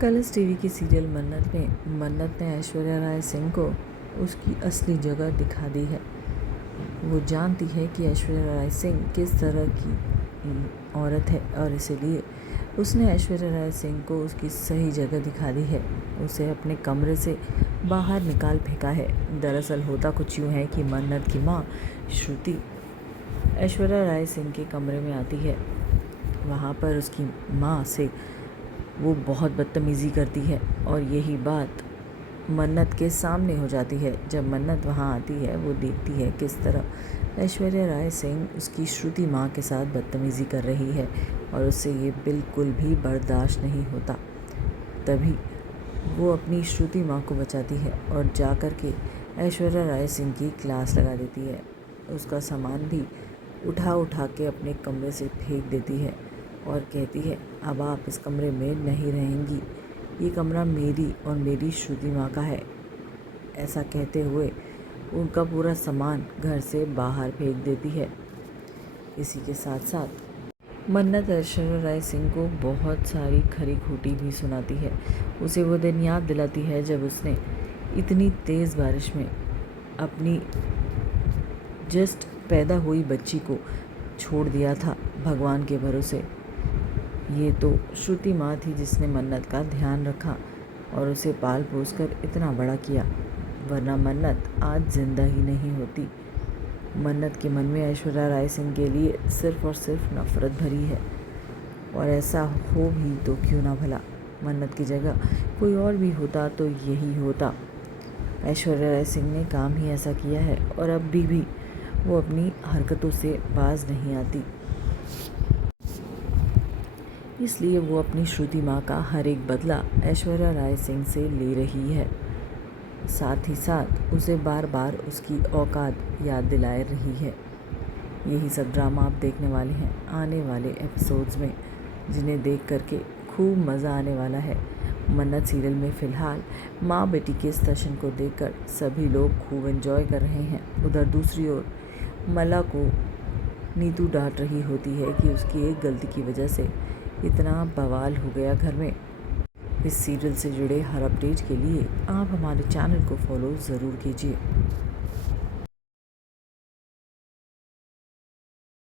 Colors TV की serial मन्नत में मन्नत ने ऐश्वर्या राय सिंह को उसकी असली जगह दिखा दी है। वो जानती है कि ऐश्वर्या राय सिंह किस तरह की औरत है और इसीलिए उसने ऐश्वर्या राय सिंह को उसकी सही जगह दिखा दी है। उसे अपने कमरे से बाहर निकाल फेंका है। दरअसल होता कुछ यूँ है कि मन्नत की माँ श्रुति ऐश्वर्या राय सिंह के कमरे में आती है। वहाँ पर उसकी माँ से वो बहुत बदतमीज़ी करती है और यही बात मन्नत के सामने हो जाती है। जब मन्नत वहाँ आती है वो देखती है किस तरह ऐश्वर्या राय सिंह उसकी श्रुति माँ के साथ बदतमीज़ी कर रही है और उससे ये बिल्कुल भी बर्दाश्त नहीं होता। तभी वो अपनी श्रुति माँ को बचाती है और जा कर के ऐश्वर्या राय सिंह की क्लास लगा देती है। उसका सामान भी उठा के अपने कमरे से फेंक देती है और कहती है, अब आप इस कमरे में नहीं रहेंगी, ये कमरा मेरी और मेरी श्रुति माँ का है। ऐसा कहते हुए उनका पूरा सामान घर से बाहर फेंक देती है। इसी के साथ साथ मन्नत ऐश्वर्या राय सिंह को बहुत सारी खरी खोटी भी सुनाती है। उसे वो दिन याद दिलाती है जब उसने इतनी तेज़ बारिश में अपनी जस्ट पैदा हुई बच्ची को छोड़ दिया था भगवान के भरोसे। ये तो श्रुति माँ थी जिसने मन्नत का ध्यान रखा और उसे पाल पोस कर इतना बड़ा किया, वरना मन्नत आज जिंदा ही नहीं होती। मन्नत के मन में ऐश्वर्या राय सिंह के लिए सिर्फ और सिर्फ नफरत भरी है और ऐसा हो भी तो क्यों ना भला। मन्नत की जगह कोई और भी होता तो यही होता। ऐश्वर्या राय सिंह ने काम ही ऐसा किया है और अब भी वो अपनी हरकतों से बाज नहीं आती। इसलिए वो अपनी श्रुति माँ का हर एक बदला ऐश्वर्या राय सिंह से ले रही है। साथ ही साथ उसे बार बार उसकी औकात याद दिला रही है। यही सब ड्रामा आप देखने वाले हैं आने वाले एपिसोड्स में, जिन्हें देख करके खूब मज़ा आने वाला है। मन्नत सीरियल में फ़िलहाल माँ बेटी के इस दर्शन को देखकर सभी लोग खूब एंजॉय कर रहे हैं। उधर दूसरी ओर मला को नीतू डांट रही होती है कि उसकी एक गलती की वजह से इतना बवाल हो गया घर में। इस सीरियल से जुड़े हर अपडेट के लिए आप हमारे चैनल को फॉलो ज़रूर कीजिए।